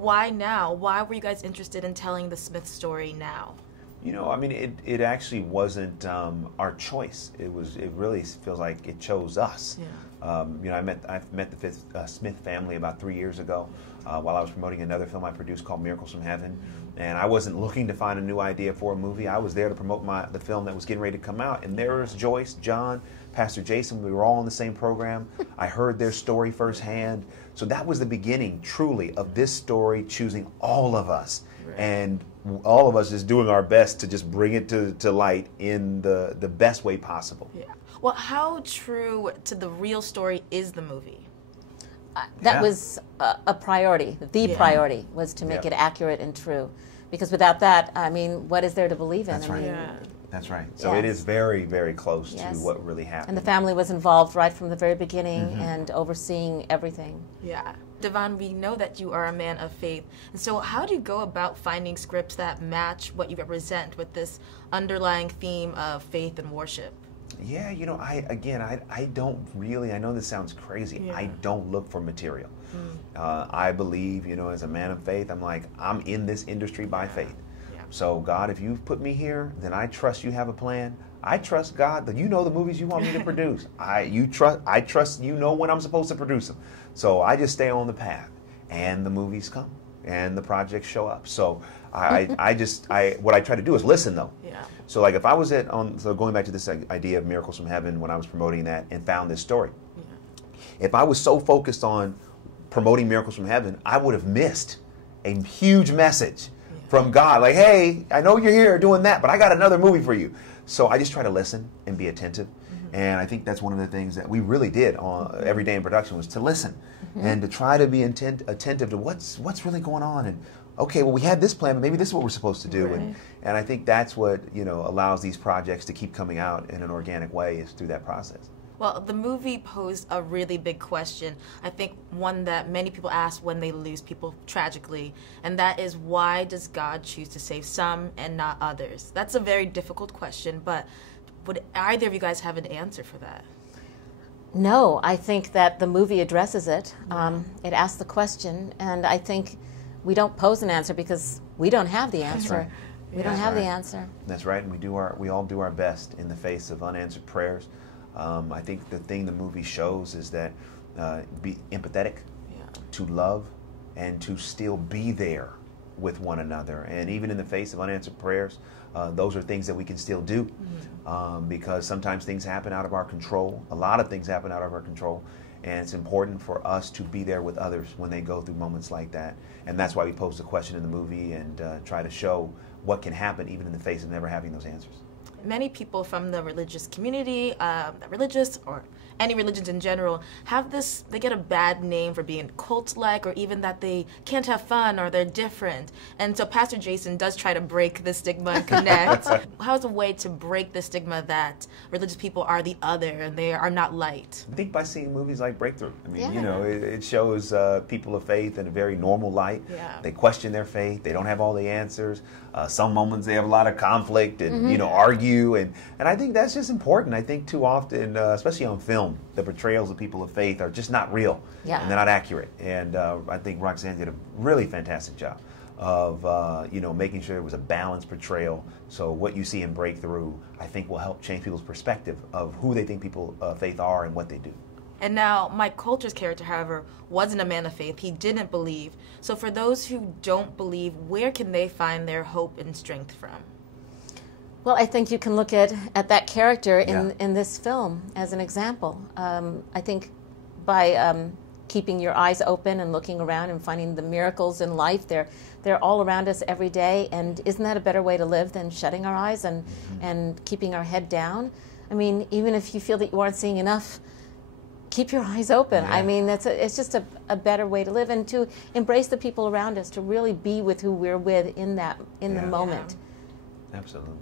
Why now? Why were you guys interested in telling the Smith story now? You know, I mean, it actually wasn't our choice. It really feels like it chose us. Yeah. You know, I met the Smith family about 3 years ago while I was promoting another film I produced called Miracles from Heaven. And I wasn't looking to find a new idea for a movie. I was there to promote the film that was getting ready to come out. And there was Joyce, John, Pastor Jason. We were all in the same program. I heard their story firsthand. So that was the beginning, truly, of this story choosing all of us. Right. And all of us is doing our best to just bring it to light in the best way possible. Yeah. Well, how true to the real story is the movie? That was a priority. The priority was to make it accurate and true. Because without that, I mean, what is there to believe in? That's right. Yeah. That's right. So it is very, very close to what really happened. And the family was involved right from the very beginning and overseeing everything. Yeah. Devon, we know that you are a man of faith. And so how do you go about finding scripts that match what you represent with this underlying theme of faith and worship? Yeah, you know, I don't really, I know this sounds crazy, I don't look for material. I believe, you know, as a man of faith, I'm in this industry by faith. So God, if you've put me here, then I trust you have a plan. I trust God that you know the movies you want me to produce. I trust you know when I'm supposed to produce them. So I just stay on the path, and the movies come, and the projects show up. So what I try to do is listen, though. Yeah. So like if I was so going back to this idea of Miracles from Heaven when I was promoting that and found this story, if I was so focused on promoting Miracles from Heaven, I would have missed a huge message from God, like, hey, I know you're here doing that, but I got another movie for you. So I just try to listen and be attentive. And I think that's one of the things that we really did every day in production was to listen and to try to be attentive to what's really going on. And okay, well, we had this plan, but maybe this is what we're supposed to do. Right. And I think that's what, you know, allows these projects to keep coming out in an organic way is through that process. Well, the movie posed a really big question. I think one that many people ask when they lose people tragically, and that is, why does God choose to save some and not others? That's a very difficult question, but would either of you guys have an answer for that? No, I think that the movie addresses it. It asks the question, and I think we don't pose an answer because we don't have the answer. That's right. We don't have the answer. That's right, and we all do our best in the face of unanswered prayers. I think the thing the movie shows is that be empathetic, to love, and to still be there with one another. And even in the face of unanswered prayers, those are things that we can still do because sometimes things happen out of our control. A lot of things happen out of our control. And it's important for us to be there with others when they go through moments like that. And that's why we pose the question in the movie and try to show what can happen even in the face of never having those answers. Many people from the religious community, religious or any religions in general, they get a bad name for being cult-like, or even that they can't have fun or they're different. And so Pastor Jason does try to break the stigma and connect. How's a way to break the stigma that religious people are the other and they are not light? I think by seeing movies like Breakthrough. I mean, you know, it shows people of faith in a very normal light. They question their faith. They don't have all the answers. Some moments they have a lot of conflict and, you know, argue. And I think that's just important. I think too often, especially on film, the portrayals of people of faith are just not real and they're not accurate. And I think Roxann did a really fantastic job of, you know, making sure it was a balanced portrayal. So what you see in Breakthrough, I think will help change people's perspective of who they think people of faith are and what they do. And now, Mike Colter's character, however, wasn't a man of faith. He didn't believe. So for those who don't believe, where can they find their hope and strength from? Well, I think you can look at that character in this film as an example. I think by keeping your eyes open and looking around and finding the miracles in life, they're all around us every day. And isn't that a better way to live than shutting our eyes and keeping our head down? I mean, even if you feel that you aren't seeing enough, keep your eyes open. I mean, it's just a better way to live, and to embrace the people around us, to really be with who we're with in the moment. Absolutely.